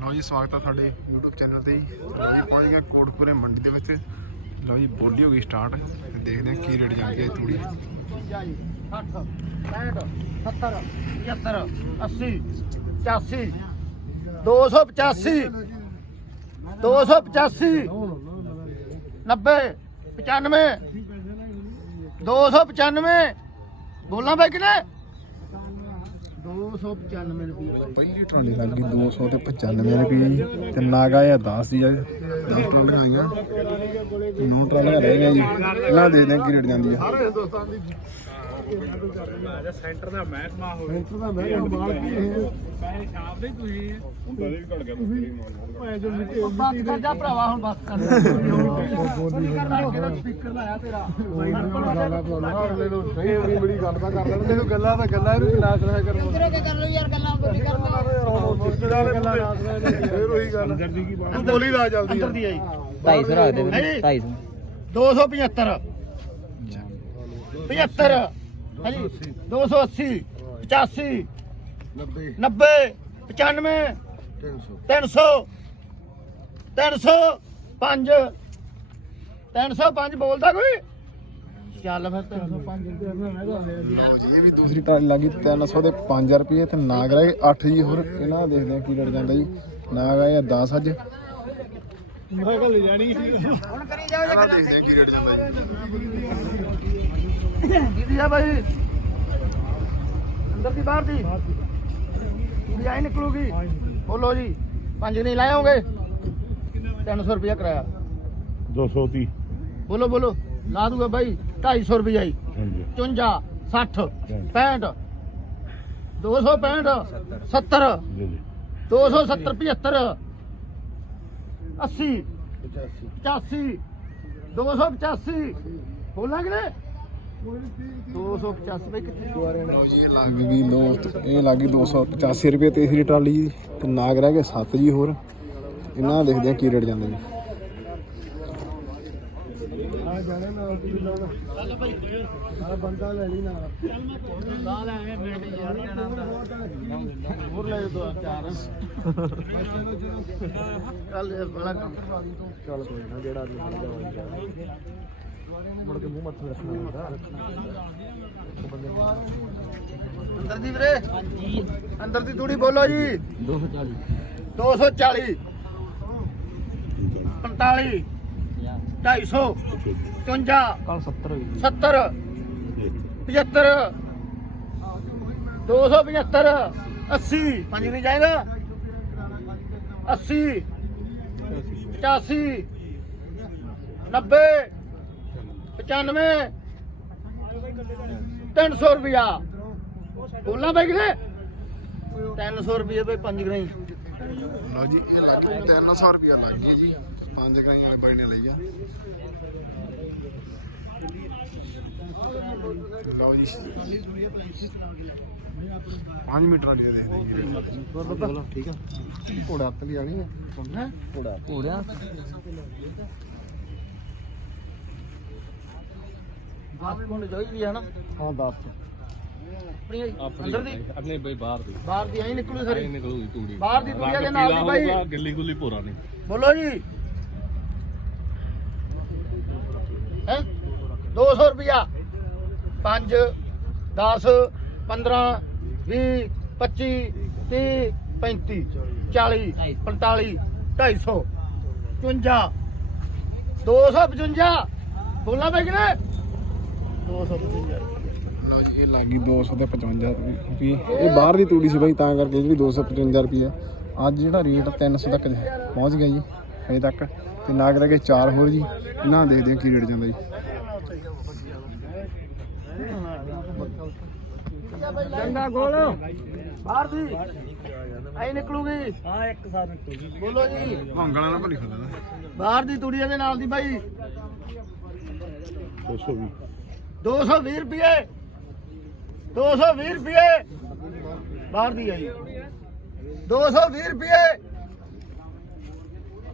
ਲਓ ਜੀ, ਸਵਾਗਤ ਹੈ ਤੁਹਾਡੇ YouTube ਚੈਨਲ ਤੇ ਜੀ। ਅਸੀਂ ਪਹੁੰਚ ਗਏ ਕੋਟਪੁਰੇ ਮੰਡੀ ਦੇ ਵਿੱਚ। ਲਓ ਜੀ, ਬੋਲੀ ਹੋ ਗਈ ਸਟਾਰਟ ਦੇਖਦੇ ਹਾਂ ਕੀ ਰੇਟ ਜਾਂਦੀ ਹੈ ਤੂੜੀ। 60 65 70 80 85 285 285 90 95 295 ਬੋਲਾਂ ਬਾਈ ਕਿਨੇ 295 ਰੁਪਏ ਪਹਿਲੀ ਟਰਾਲੀ ਲੱਗ ਗਈ 200 ਤੇ 95 ਰੁਪਏ ਜੀ। ਤੇ ਨਾਗਾ ਇਹ 10 ਦੀ ਆ। 10 ਟਰਾਲੀਆਂ ਆਈਆਂ। 9 ਟਰਾਲੀਆਂ ਰਹਿ ਗਈਆਂ ਜੀ। ਇਹਨਾਂ ਦੇ ਦੇਖਦੇ ਕੀ ਰੇਟ ਜਾਂਦੀ ਹੈ ਦੀ ਸੈਂਟਰ ਦਾ ਮਹਿਕਮਾ ਹੋਵੇ। ਸੈਂਟਰ ਦਾ ਮੈਂ ਮਾਲ ਕੀ ਇਹ? ਪੈਸੇ ਛਾਪ ਦੇ ਤੁਸੀਂ ਹੁਣ ਤਾਂ ਇਹ ਵੀ ਘਟ ਗਿਆ ਮੈਂ ਜੋ ਮਿੱਟੀ ਬਸ ਕਰ ਜਾ ਭਰਾਵਾ ਹੁਣ ਬਸ ਕਰ। ਬੋਲੀ ਕਰਨਾ ਸਪੀਕਰ ਲਾਇਆ ਤੇਰਾ। ਅਗਲੇ ਨੂੰ ਸਹੀ ਬੜੀ ਬੜੀ ਗੱਲ ਤਾਂ ਕਰ ਲੈਣ। ਤੈਨੂੰ ਗੱਲਾਂ ਤਾਂ ਗੱਲਾਂ ਇਹਨੂੰ ਨਾਸ ਰਿਹਾ ਕਰ ਕਿਧਰੋਂ ਕੇ ਕਰ ਲਓ ਯਾਰ ਗੱਲਾਂ ਕੋਈ ਕਰਨਾ ਗੱਲਾਂ ਨਾਸ ਰਿਹਾ ਫੇਰ ਉਹੀ ਗੱਲ। ਅੰਦਰ ਦੀ ਕੀ ਬੋਲੀ ਦਾ ਜਲਦੀ ਅੰਦਰ ਦੀ ਆਈ 250 ਰੱਖ ਦੇ ਨਹੀਂ। 250 275 75 ਹਾਂਜੀ 280 85 90 90 95 300 300 5 305 ਬੋਲਦਾ ਕੋਈ? ਚੱਲ ਫਿਰ 305 ਲਓ ਜੀ ਇਹ ਵੀ ਦੂਸਰੀ ਟਰਾਲੀ ਲੱਗੀ 300 ਦੇ 5 ਰੁਪਏ ਤੇ ਨਾਗ ਰਹਿ ਗਏ 8 ਜੀ ਹੋਰ ਇਹਨਾਂ ਦੇਖਦੇ ਹਾਂ ਕੀ ਰੇਟ ਜਾਂਦਾ ਜੀ। ਨਾਗ ਆਇਆ 10 ਅੱਜ। ਮੈਂ ਗੱਲ ਜਾਣੀ ਹੁਣ ਕਰੀ ਜਾਓ ਇਹਨਾਂ ਦੇਖਦੇ ਹਾਂ ਕੀ ਰੇਟ ਜਾਂਦਾ ਜੀ। ਦੀਦੀ ਆ ਭਾਈ ਅੰਦਰ ਦੀ ਬਾਹਰ ਦੀ ਕੁੜੀ ਆਈ ਨਿਕਲੂਗੀ ਬੋਲੋ ਜੀ ਪੰਜ ਨਹੀਂ ਲਾਇਓਗੇ 300 ਰੁਪਇਆ ਕਰਾਇਆ 230 ਬੋਲੋ ਬੋਲੋ ਲਾ ਦੂਗਾ ਬਾਈ 250 ਰੁਪਇਆ ਹੀ ਹਾਂਜੀ 54 60 65 265 70 ਜੀ ਜੀ 270 75 80 85 285 ਬੋਲਾਂਗੇ ਨੇ 285 ਬਈ ਕਿੱਥੇ ਲਓ ਜੀ ਇਹ ਲੱਗ ਗਈ ਦੋਸਤ ਇਹ ਲੱਗ ਗਈ 285 ਰੁਪਏ ਤੀਸਰੀ ਟਰਾਲੀ ਜੀ ਤੇ ਨਾਗ ਰਹਿ ਗਏ 7 ਜੀ ਹੋਰ। ਇਹਨਾਂ ਦਾ ਦੇਖਦੇ ਹਾਂ ਕੀ ਰੇਟ ਜਾਂਦਾ ਜੀ ਆ ਜਾਣੇ ਨਾਲ ਤੂੰ ਨਾਲ। ਆ ਬੰਦਾ ਲੈ ਲਈ ਨਾਲ। ਲਾ ਲੈ ਐਵੇਂ ਮਿੰਟ ਯਾਰ ਜਾਣਾ ਹੋਰ ਲੈ ਦੋ ਚਾਰ ਚੱਲ ਇਹ ਬੜਾ ਕੰਮ। ਚੱਲ ਕੋਈ ਨਾ ਜਿਹੜਾ ਨਹੀਂ ਮੁੜ ਕੇ ਮੂੰਹ ਮੱਥੇ ਰੱਖਣਾ ਹੁੰਦਾ ਅੰਦਰ ਦੀ ਵੀਰੇ। ਅੰਦਰ ਦੀ ਥੋੜੀ ਬੋਲੋ ਜੀ। 240 240 45 250 55 ਕੱਲ 70 70 75 275 80 ਪੰਜ ਨਹੀਂ ਜਾਏਗਾ? 80 85 90 95 300 ਰੁਪਿਆ ਬੋਲਾਂ ਬਾਈ ਕਿਨੇ 300 ਰੁਪਏ ਬਈ ਪੰਜ ਗਰਾਈ। ਲਓ ਜੀ ਇਹ ਲੱਗ ਗਈ 300 ਰੁਪਏ ਲੱਗ ਗਿਆ ਜੀ। ਪੰਜ ਗਰਾਈਆਂ ਵਾਲੇ ਬਾਈ ਨੇ ਲਈ ਆ। ਲਓ ਜੀ 5 ਮੀਟਰ ਵਾਲੀ ਦੇ ਦੇਖਦੇ ਜੀ। ਠੀਕ ਆ। ਘੋੜਾ ਤਲੀ ਆਣੀ ਹੈ? ਹੈ ਘੋੜਾ। ਘੋੜਿਆ ਦਸ ਕੁੰਡ ਚਾਹੀਦੀ ਹੈ ਨਾ। ਹਾਂ 10 ਆਪਣੀ ਅੰਦਰ ਦੀ। ਅਗਲੇ ਬਈ ਬਾਹਰ ਦੀ। ਬਾਹਰ ਦੀ ਆਈ ਨਿਕਲੂ ਸਾਰੀ। ਨਿਕਲੂਗੀ ਤੂੜੀ। ਬਾਹਰ ਦੀ ਦੁਨੀਆ ਦੇ ਨਾਲ ਦੀ ਬਾਈ। ਗਿੱਲੀ ਗੁੱਲੀ ਭੋਰਾ ਨਹੀਂ। ਬੋਲੋ ਜੀ। ਹੈ? 200 ਰੁਪਿਆ 5 10 15 20 25 30 35 40 45 250 55 255 ਬੋਲਣਾ ਪੈ ਕਿਨੇ 255 ਲਓ ਜੀ ਇਹ ਲੱਗ ਗਈ 255 ਰੁਪਏ। ਇਹ ਬਾਹਰ ਦੀ ਤੂੜੀ ਸੀ ਬਾਈ ਤਾਂ ਕਰਕੇ ਜਿਹੜੀ 255 ਰੁਪਏ ਅੱਜ ਜਿਹੜਾ ਰੇਟ 300 ਤੱਕ ਪਹੁੰਚ ਗਿਆ ਜੀ ਹਜੇ ਤੱਕ। ਤੇ ਨਾਗ ਗਏ 4 ਹੋਰ ਜੀ ਇਹਨਾਂ ਦਾ ਦੇਖਦੇ ਹਾਂ ਕੀ ਰੇਟ ਜਾਂਦਾ ਜੀ। ਚੰਗਾ ਗੋਲ। ਬਾਹਰ ਦੀ। ਆਈ ਨਿਕਲੂਗੀ। ਹਾਂ ਇੱਕ ਸਾਥ ਨਿਕਲੂਗੀ। ਬੋਲੋ ਜੀ। ਭੰਗਣਾ ਨਾ ਭੁੱਲੀ ਖੁੱਲਦਾ ਬਾਹਰ ਦੀ ਤੂੜੀ ਦੇ ਨਾਲ ਦੀ ਬਾਈ। 220 220 ਰੁਪਏ। 220 ਰੁਪਏ। ਬਾਹਰ ਦੀ ਆਈ। 220 ਰੁਪਏ।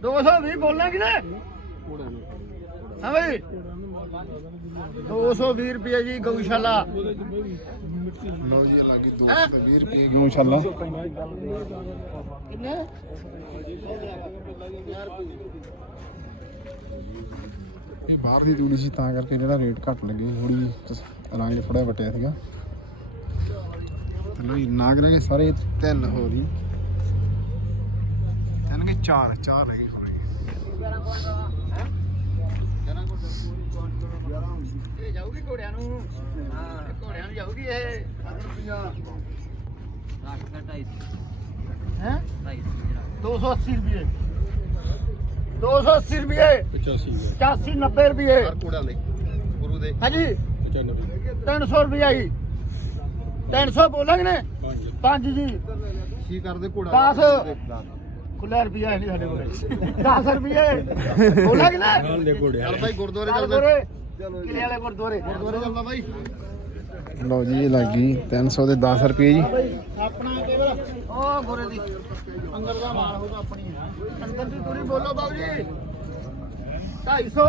220 ਬੋਲਣਾ ਕਿਨੇ ਹਾਂ ਬਈ। 220 ਰੁਪਏ ਜੀ ਗਊਸ਼ਾਲਾ। ਲਓ ਜੀ ਲੱਗੀ 220 ਰੁਪਏ ਕਿਉਂ ਇਨਸ਼ਾਅੱਲਾ ਕਿੰਨੇ? ਇਹ ਬਾਹਰ ਦੀ ਤੂੜੀ ਸੀ ਤਾਂ ਕਰਕੇ ਜਿਹੜਾ ਰੇਟ ਘੱਟ ਲੱਗੇ ਥੋੜੀ ਰੰਗ ਥੋੜਾ ਵਟਿਆ ਸੀਗਾ। ਤੇ ਲੋ ਜੀ ਨਾਗ ਰਹਿ ਸਾਰੇ ਤਿੰਨ ਹੋ ਰਹੀ ਤਿੰਨ ਕੇ ਚਾਰ ਚਾਰ ਰਹਿ ਗਏ ਹੋ ਰਹੀ ਇਹ ਜਾਊਗੀ ਘੋੜਿਆਂ ਨੂੰ? ਹਾਂ। ਘੋੜਿਆਂ ਨੂੰ ਜਾਊਗੀ ਇਹ? ਹੈ? 280 ਰੁਪਏ। 280 ਰੁਪਏ। 85 85 90 ਰੁਪਏ। ਕੋੜਾ ਲੈ ਗੁਰੂ ਦੇ। ਹਾਂਜੀ। 95 300 ਰੁਪਏ ਆਈ। 300 ਬੋਲਾਂਗੇ ਨੇ? 5 ਜੀ। ਕੀ ਕਰਦੇ ਕੋੜਾ 10 ਖੁੱਲਾ ਰੁਪਿਆ ਨਹੀਂ ਸਾਡੇ ਕੋਲ। 10 ਰੁਪਏ ਬੋਲਾਂਗੇ ਨਾ? ਨਾਲ ਦੇ ਘੋੜੇ। ਚੱਲ ਭਾਈ ਗੁਰਦੁਆਰੇ ਚੱਲ ਚੱਲਦੇ। ਕਿਲੇ ਵਾਲੇ ਗੁਰਦੁਆਰੇ। ਗੁਰਦੁਆਰੇ ਚੱਲਦਾ ਲਓ ਜੀ ਇਹ ਲੱਗੀ 300 ਦੇ 10 ਰੁਪਏ ਜੀ। ਆਪਣਾ ਕੇਵਲ। ਉਹ ਗੋਰੇ ਦੀ। ਅੰਦਰ ਦਾ ਮਾਲ ਹੋਊਗਾ ਆਪਣੀ। ਅੰਦਰ ਦੀ ਕੁੜੀ ਬੋਲੋ ਬਾਬੂ ਜੀ। 250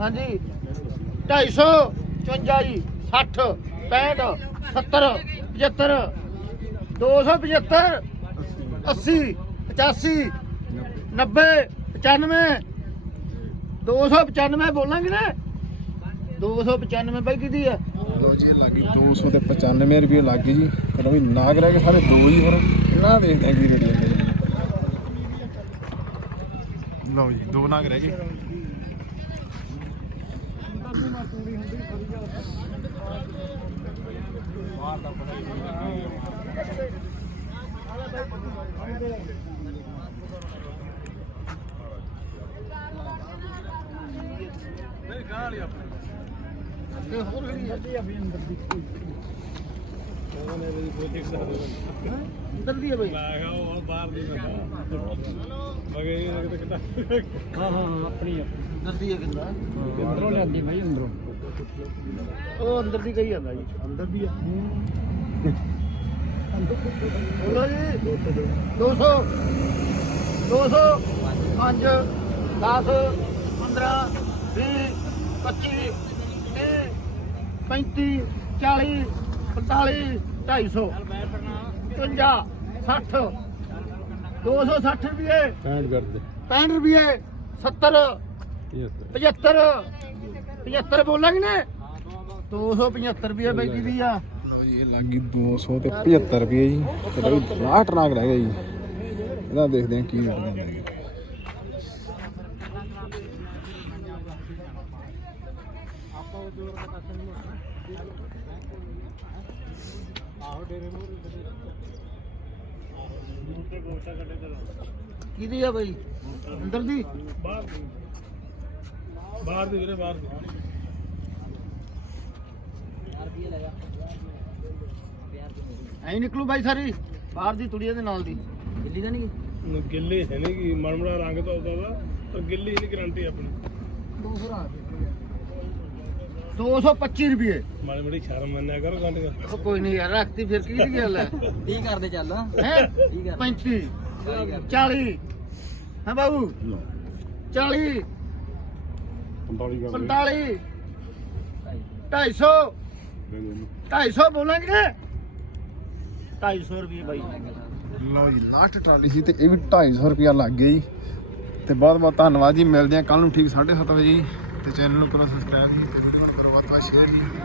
ਹਾਂਜੀ। 250 54 ਜੀ 60 65 70 75 275 80 85 90 95 295 ਬੋਲਾਂਗੇ ਨਾ। 295 ਬਾਈ ਕਿਹਦੀ ਆ? ਲਓ ਜੀ, ਇਹ ਲੱਗੀ 200 ਤੇ 95 ਰੁਪਏ ਲੱਗ ਗਏ ਜੀ। ਚਲੋ ਵੀ ਨਾਗ ਰਹਿ ਗਏ ਸਾਰੇ ਦੋ ਹੀ ਹੋਰ। ਇਹਨਾਂ ਦੇਖਦੇ ਕੀ ਰੇਟ ਜਾਂਦੇ ਜੀ ਲਓ ਜੀ, ਦੋ ਨਾਗ ਰਹਿ ਗਏ। ਤੇ ਹੋਰ ਕਿਹੜੀ ਆ ਅੰਦਰ ਦੀ। ਆ ਬਈ। ਆਗਾ ਉਹ ਬਾਹਰ ਦੀ ਮੈਂ ਮਗੇ ਇਹ ਕਿਤੇ ਕਿਤਾ ਹਾਂ ਹਾਂ ਆਪਣੀ ਅੰਦਰ ਦੀ ਆ ਕਿੰਨਾ ਅੰਦਰੋਂ ਲਿਆਂਦੀ ਭਾਈ ਅੰਦਰੋਂ। ਉਹ ਅੰਦਰ ਦੀ ਕਹੀ ਜਾਂਦਾ ਜੀ। ਅੰਦਰ ਦੀ ਆ। ਬੋਲੋ ਜੀ? 200 200 5 10 15 20 25 30 35 40 45 250 55 60 260 ਰੁਪਏ। ਸੈਂਡ ਕਰ ਦੇ 65 ਰੁਪਏ 70 ਇਹ 75 75 ਬੋਲਾਂਗੇ ਨੇ? 275 ਰੁਪਏ ਬੈਠੀ ਦੀ ਆ। ਇਹ ਲੱਗੀ 200 ਤੇ 75 ਰੁਪਏ ਜੀ। ਤੇ ਲਓ 62 ਨਾਗ ਰਹਿ ਗਏ ਜੀ। ਇਹਦਾ ਦੇਖਦੇ ਆ ਕੀ ਰੇਟ ਹੈ ਕਿਹਦੀ ਆ ਬਈ? ਅੰਦਰ ਦੀ? ਬਾਹਰ ਦੀ ਬਾਹਰ ਦੀ ਵੀਰੇ ਬਾਹਰ ਦੀ। ਐਂ ਨਿਕਲੂ ਬਾਈ ਸਾਰੀ ਬਾਹਰ ਦੀ ਤੁੜੀਆਂ ਦੇ ਨਾਲ ਦੀ। ਦਿੱਲੀ ਦਾ ਨਹੀਂ ਗਿੱਲੇ ਹੈ ਨਹੀਂ ਕਿ ਮਰਮੜਾ ਰੰਗ ਤਾਂ ਉਹਦਾ ਵਾ ਪਰ ਗਿੱਲੀ ਨਹੀਂ ਗਰੰਟੀ ਆਪਣੀ। 225 ਰੁਪਏ। ਮਾੜੀ ਮਾੜੀ ਸ਼ਰਮ ਮੰਨਿਆ ਕਰੋ ਗੰਢ ਕੇ ਉਹ ਕੋਈ ਨਹੀਂ ਯਾਰ ਰੱਖਤੀ ਫਿਰ ਕੀ ਦੀ ਗੱਲ ਹੈ? 30 ਕਰਦੇ ਚੱਲ। ਹੈ? 35 40 ਹਾਂ ਬਾਬੂ? 40 45 45 250 250 ਬੋਲਾਂਗੇ ਨੇ 250 ਰੁਪਏ ਬਾਈ। ਲਓ ਜੀ ਲਾਸਟ ਟਰਾਲੀ। ਸੀ ਤੇ ਇਹ ਵੀ 250 ਰੁਪਿਆ ਲੱਗ ਗਿਆ ਜੀ। ਤੇ ਬਹੁਤ ਬਹੁਤ ਧੰਨਵਾਦ ਜੀ। ਮਿਲਦੇ ਆ ਕੱਲ ਨੂੰ ਠੀਕ 7:30 ਵਜੇ ਜੀ। ਤੇ ਚੈਨਲ ਨੂੰ ਕਰੋ ਸਬਸਕ੍ਰਾਈਬ ਜੀ ਤੇ ਵੀਡੀਓ ਨੂੰ